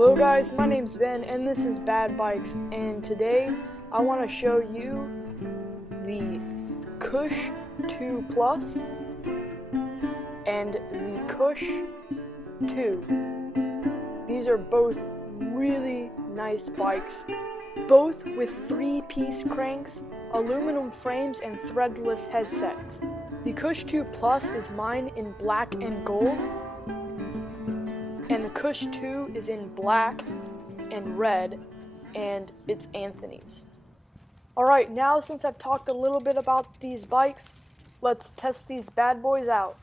Hello guys, my name's Ben and this is Bad Bikes, and today I want to show you the Kush 2 Plus and the Kush 2. These are both really nice bikes, both with 3-piece cranks, aluminum frames, and threadless headsets. The Kush 2 Plus is mine in black and gold, and the Kush 2 is in black and red, and it's Anthony's. Alright, now since I've talked a little bit about these bikes, let's test these bad boys out.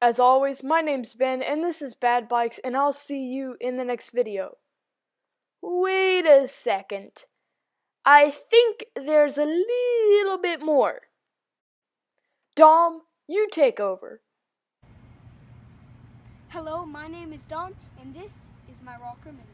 As always, my name's Ben, and this is Bad Bikes, and I'll see you in the next video. Wait a second. I think there's a little bit more. Dom, you take over. Hello, my name is Dom, and this is my rocker mini.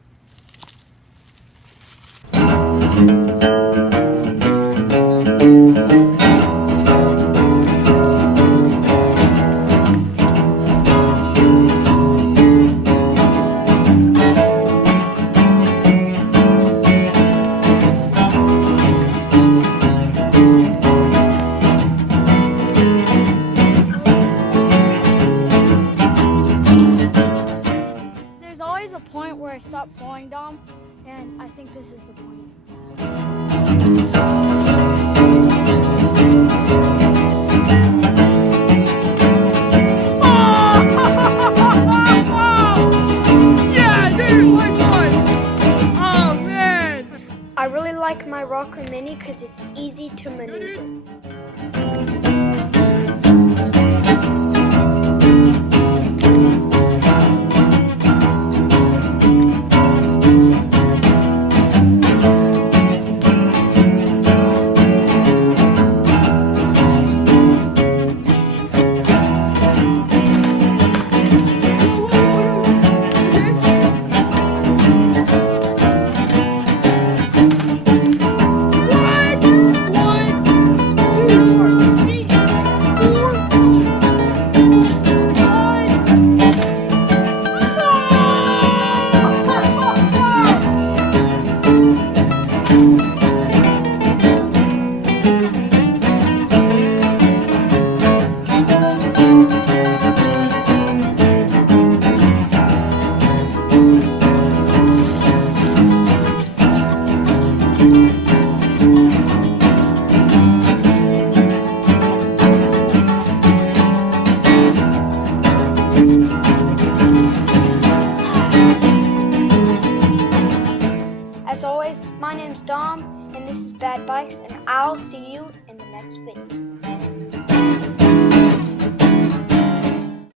A point where I stop falling, Dom, and I think this is the point. Yeah, dude, my God! Oh man! I really like my rocker mini because it's easy to maneuver. As always, my name's Dom, and this is Bad Bikes, and I'll see you in the next video.